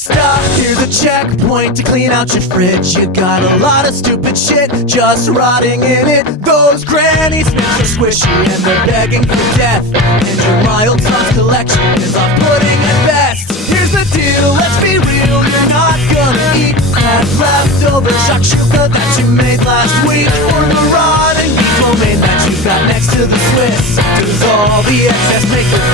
Stop, here's a checkpoint to clean out your fridge. You got a lot of stupid shit just rotting in it. Those granny smiths are squishy and they're begging for death. And your mild sauce collection is off-putting at best. Here's the deal, let's be real, you're not gonna eat that leftover shakshuka that you made last week, or the rotting beef lo mein that you got next to the Swiss. Does all the excess make the